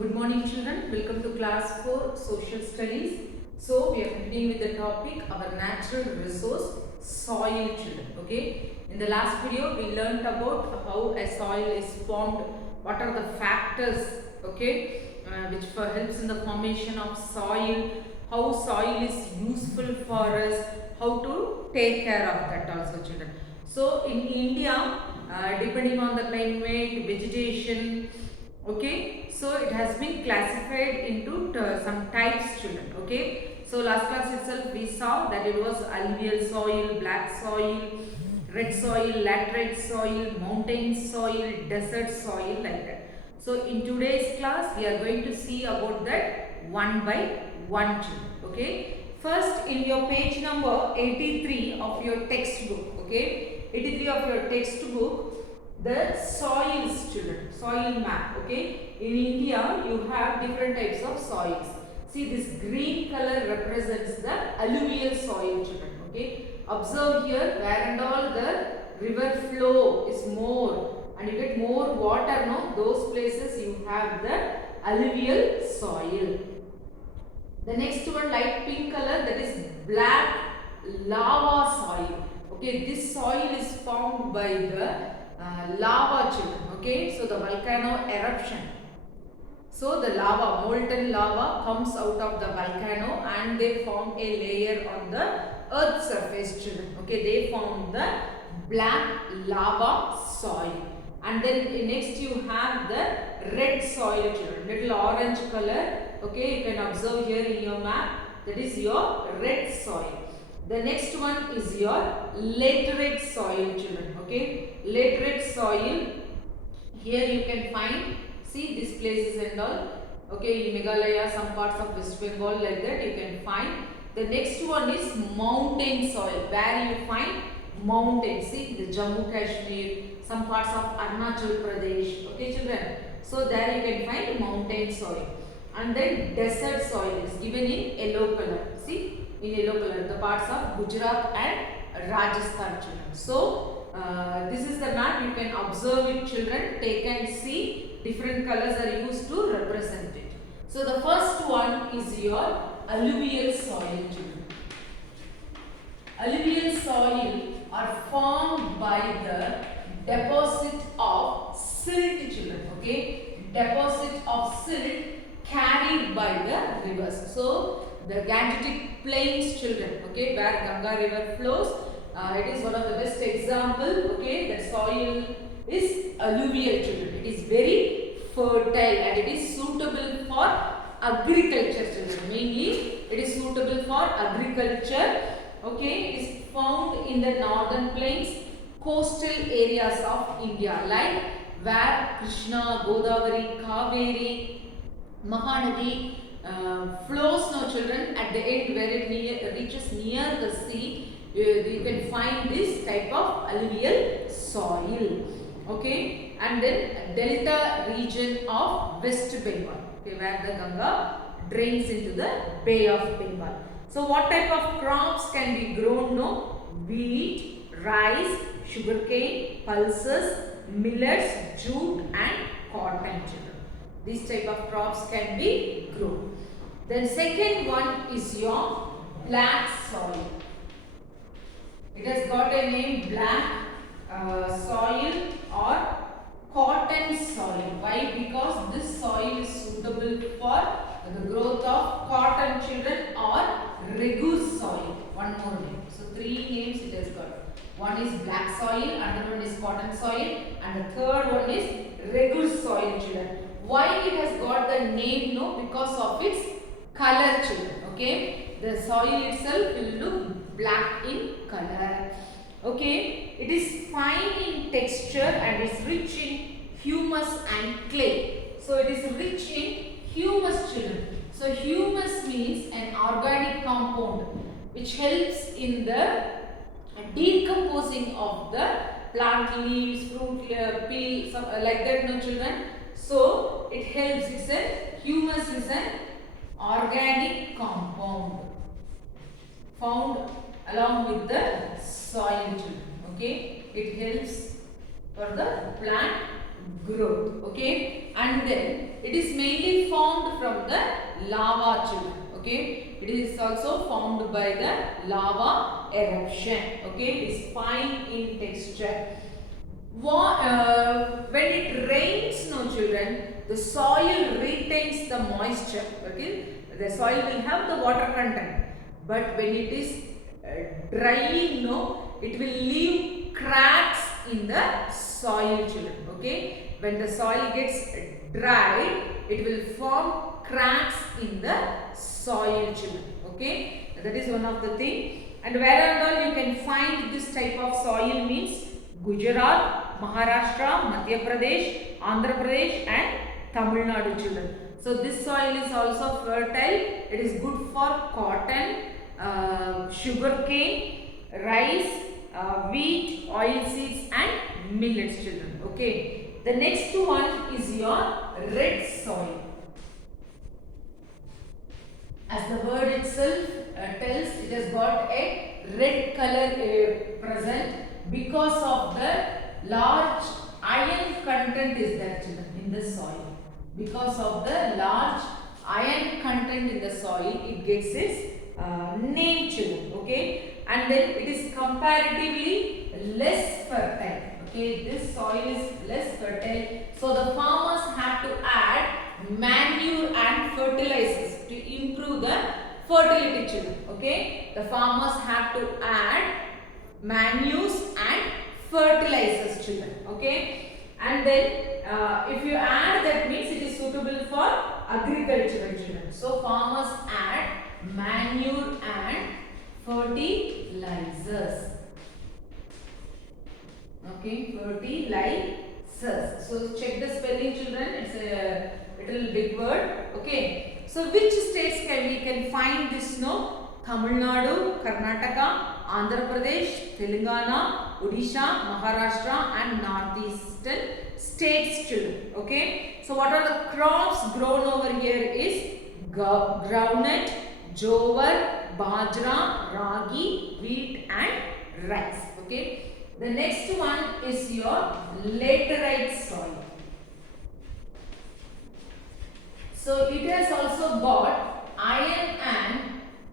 Good morning children, welcome to class 4 social studies. So we are continuing with the topic our natural resource soil children. Okay, in the last video we learnt about how a soil is formed, what are the factors, okay, which helps in the formation of soil, how soil is useful for us, how to take care of that also children. So in India, depending on the climate, vegetation, okay, so it has been classified into some types children. Okay, so last class itself we saw that it was alluvial soil, black soil, red soil, laterite soil, mountain soil, desert soil, like that. So in today's class we are going to see about that one by one children. Okay, first in your page number 83 of your textbook, okay, 83 of your textbook, the soils children, soil map. Okay, in India you have different types of soils. See, this green color represents the alluvial soil children. Okay, observe here where and all the river flow is more and you get more water, no, those places you have the alluvial soil. The next one, light pink color, that is black lava soil. Okay, this soil is formed by the lava children. Okay, so the volcano eruption. So the lava, molten lava comes out of the volcano and they form a layer on the earth surface children. Okay, they form the black lava soil. And then next you have the red soil children, little orange color. Okay, you can observe here in your map, that is your red soil. The next one is your laterite soil children. Okay, laterite soil, here you can find, see these places and all. Okay, in Meghalaya, some parts of West Bengal, like that you can find. The next one is mountain soil, where you find mountains. See, the Jammu Kashmir, some parts of Arunachal Pradesh. Okay children, so there you can find mountain soil. And then desert soil is given in yellow color. See, in yellow color, the parts of Gujarat and Rajasthan children. So this is the map, you can observe it children, take and see, different colors are used to represent it. So the first one is your alluvial soil children. Alluvial soil are formed by the deposit of silt children. Okay, deposit of silt carried by the rivers. So the Gangetic plains children, okay, where Ganga river flows, it is one of the best example. Okay, the soil is alluvial children. It is very fertile and it is suitable for agriculture children. Mainly it is suitable for agriculture. Okay, it is found in the northern plains, coastal areas of India, like where Krishna, Godavari, Kaveri, Mahanadi flows, no children, at the end where it reaches near the sea, you can find this type of alluvial soil. Okay, and then delta region of West Bengal, okay, where the Ganga drains into the Bay of Bengal. So what type of crops can be grown? No, wheat, rice, sugarcane, pulses, millets, jute and cotton children. These type of crops can be grown. Then second one is your black soil. It has got a name, black soil or cotton soil. Why? Because this soil is suitable for the growth of cotton children or Regus soil. One more name. So three names it has got. One is black soil, another one is cotton soil and the third one is Regus soil children. Why it has got the name? No, because of its color children. Okay, the soil itself will look black in color. Okay, it is fine in texture and is rich in humus and clay. So it is rich in humus children. So humus means an organic compound which helps in the decomposing of the plant leaves, fruit peel, like that, no children. So it helps. It's a humus is an organic compound found along with the soil children. Okay, it helps for the plant growth. Okay, and then it is mainly formed from the lava, children. Okay, it is also formed by the lava eruption. Okay, it is fine in texture. When it rains, no children, the soil retains the moisture. Okay, the soil will have the water content, but when it is drying, no, it will leave cracks in the soil, children. Okay, when the soil gets dry, it will form cracks in the soil, children. Okay, that is one of the thing. And where and all you can find this type of soil means Gujarat, Maharashtra, Madhya Pradesh, Andhra Pradesh and Tamil Nadu, children. So this soil is also fertile. It is good for cotton, sugarcane, rice, wheat, oil seeds and millets, children. Okay. The next one is your red soil. As the word itself tells, it has got a red color present because of the large iron content is there, children, in the soil. Because of the large iron content in the soil, it gets its name, children. Okay, and then it is comparatively less fertile. Okay, this soil is less fertile, so the farmers have to add manure and fertilizers to improve the fertility, children. Okay, the farmers have to add manures and fertilizers, children. Okay, and then if you add, that means it is suitable for agricultural, children. So farmers add manure and fertilizers. Okay, fertilizers. So check the spelling, children. It's a little big word. Okay. So which states we can find this? No, Tamil Nadu, Karnataka, Andhra Pradesh, Telangana, Odisha, Maharashtra and northeastern states, children. Okay. So what are the crops grown over here is groundnut, jowar, bajra, ragi, wheat and rice. Okay. The next one is your laterite soil. So it has also got iron and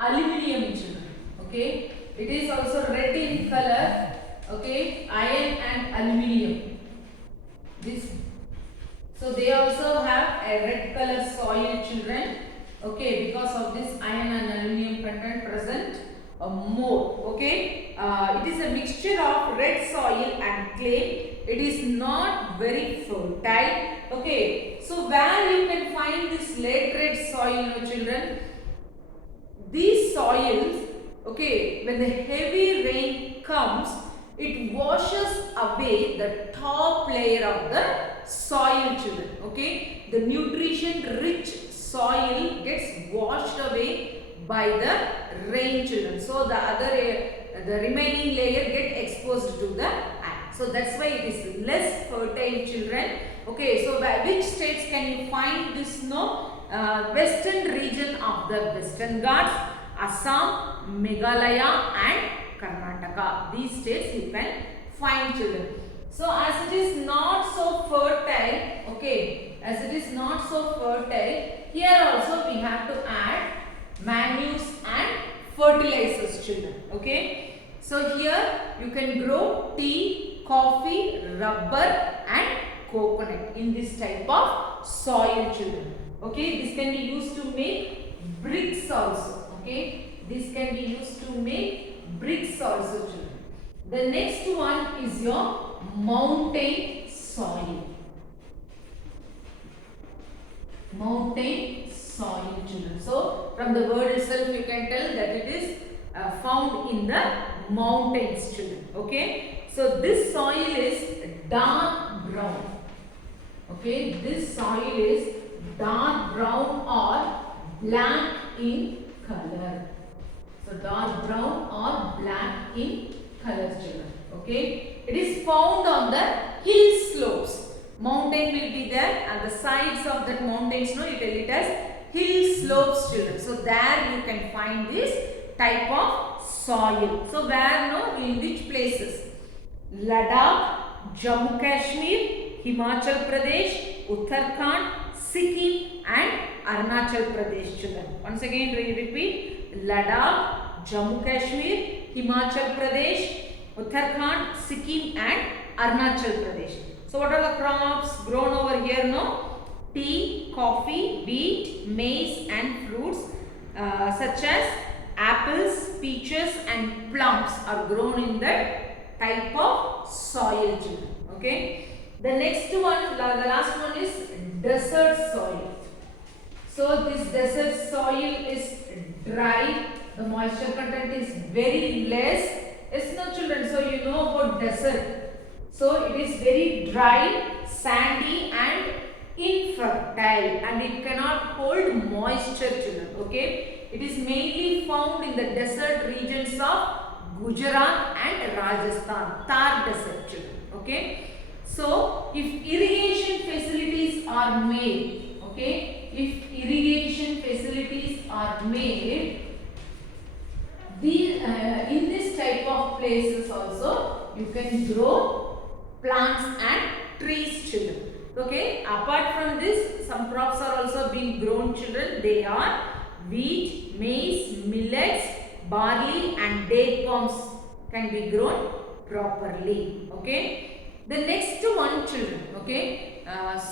aluminium, children. Okay, it is also red in color. Okay, iron and aluminium. This, so they also have a red color soil, children. Okay, because of this iron and aluminium content present more. Okay, it is a mixture of red soil and clay. It is not very fertile. Okay, so where you can find this laterite soil, children? These soils, okay, when the heavy rain comes, it washes away the top layer of the soil, children. Okay, the nutrition rich soil gets washed away by the rain, children. So the remaining layer get exposed to the air. So that's why it is less fertile, children. Okay, so by which states can you find this? No, western region of the Western Ghats, Assam, Meghalaya and Karnataka. These states you can find, children. So as it is not so fertile, okay, as it is not so fertile, here also we have to add manures and fertilizers, children. Okay, so here you can grow tea, coffee, rubber and coconut in this type of soil, children. Okay, this can be used to make bricks also. Okay, this can be used to make bricks also, children. The next one is your mountain soil. Mountain soil, children. So from the word itself you can tell that it is found in the mountains, children. Okay, so this soil is dark brown. Okay, this soil is dark brown or black in color. So dark brown or black in color, children. Okay, it is found on the hill slopes. Mountain will be there and the sides of that mountains, no, you tell it as hill slopes, children. So there you can find this type of soil. So where, no, in which places? Ladakh, Jammu Kashmir, Himachal Pradesh, Uttarakhand, Sikkim and Arunachal Pradesh children. Once again repeat, Ladakh, Jammu Kashmir, Himachal Pradesh, Uttarakhand, Sikkim and Arunachal Pradesh. So what are the crops grown over here now? Tea, coffee, wheat, maize and fruits such as apples, peaches and plums are grown in that type of soil children. Okay. The next one, the last one is desert soil. So this desert soil is dry, the moisture content is very less. Yes, no children, so you know about desert. So it is very dry, sandy and infertile and it cannot hold moisture children. Okay. It is mainly found in the desert regions of Gujarat and Rajasthan, Thar desert children. Okay. So if irrigation facilities are made, okay, if irrigation facilities are made, in this type of places also you can grow plants and trees children. Okay, apart from this, some crops are also being grown children. They are wheat, maize, millets, barley and date palms can be grown properly. Okay. The next one children, okay,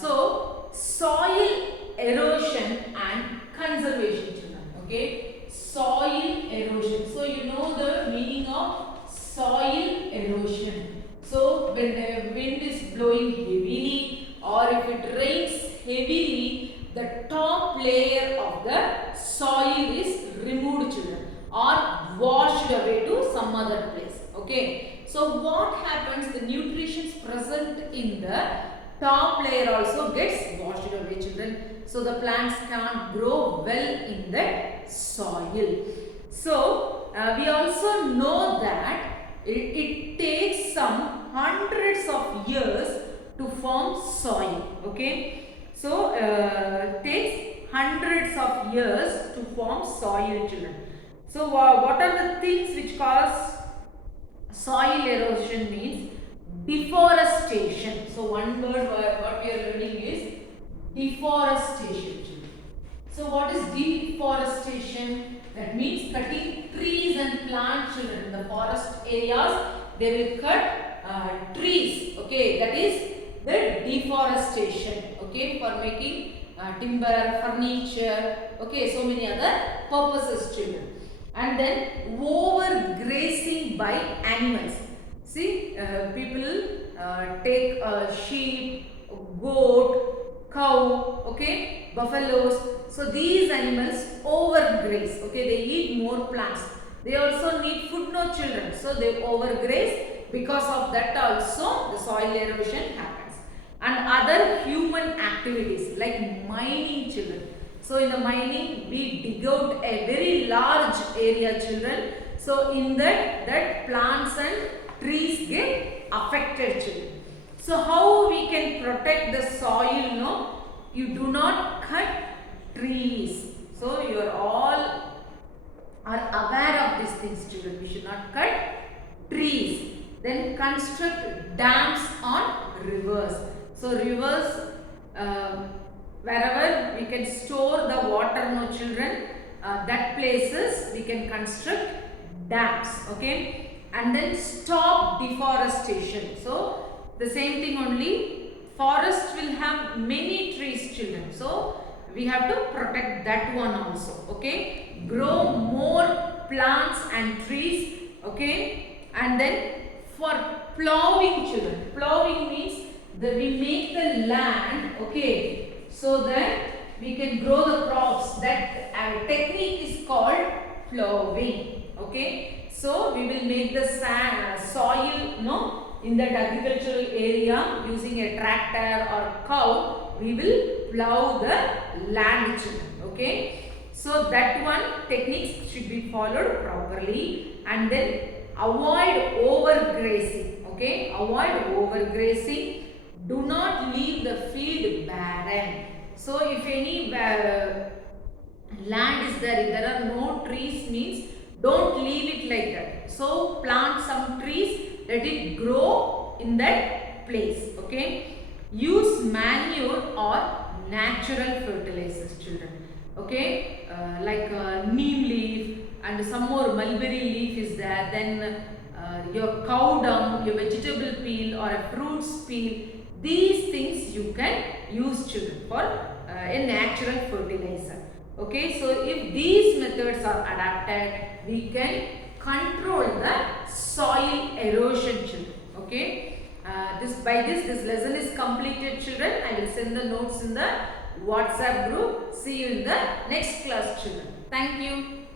so soil erosion and conservation children, okay, soil erosion. So you know the meaning of soil erosion. So when the wind is blowing heavily or if it rains heavily, the top layer of the soil is removed children or washed away to some other place. Okay. So what happens, the nutrition present in the top layer also gets washed away children. So the plants can't grow well in that soil. So we also know that it takes some hundreds of years to form soil. Okay. So it takes hundreds of years to form soil children. So what are the things which cause soil erosion? Means deforestation. So one word what we are learning is deforestation. So what is deforestation? That means cutting trees and plants children. In the forest areas they will cut trees. Okay, that is the deforestation. Okay, for making timber, furniture. Okay, so many other purposes children. And then overgrazing by animals. See, people take sheep, goat, cow, okay, buffaloes. So these animals overgraze. Okay, they eat more plants. They also need food, no children. So they overgraze. Because of that also the soil erosion happens. And other human activities like mining children. So in the mining we dig out a very large area children. So in that plants and trees get affected children. So how we can protect the soil? No, you do not cut trees. So you are all are aware of these things children. We should not cut trees. Then construct dams on rivers. So rivers wherever we can store the water, no children, that places we can construct dams. Okay, and then stop deforestation. So the same thing only, forest will have many trees children. So we have to protect that one also. Okay, grow more plants and trees. Okay, and then for plowing children, plowing means that we make the land, okay, so that we can grow the crops. That technique is called plowing. Okay, so we will make the soil, no, in that agricultural area using a tractor or cow. We will plow the land children. Okay, so that one techniques should be followed properly. And then avoid overgrazing. Okay, avoid overgrazing. Do not leave the field barren. So if any land is there, if there are no trees, means don't leave it like that. So plant some trees, let it grow in that place. Okay, use manure or natural fertilizers, children. Okay, like neem leaf and some more mulberry leaf is there, then your cow dung, your vegetable peel or a fruits peel, these things you can use, children, for a natural fertilizer. Okay, so if these methods are adapted, we can control the soil erosion, children. Okay, this lesson is completed, children. I will send the notes in the WhatsApp group. See you in the next class, children. Thank you.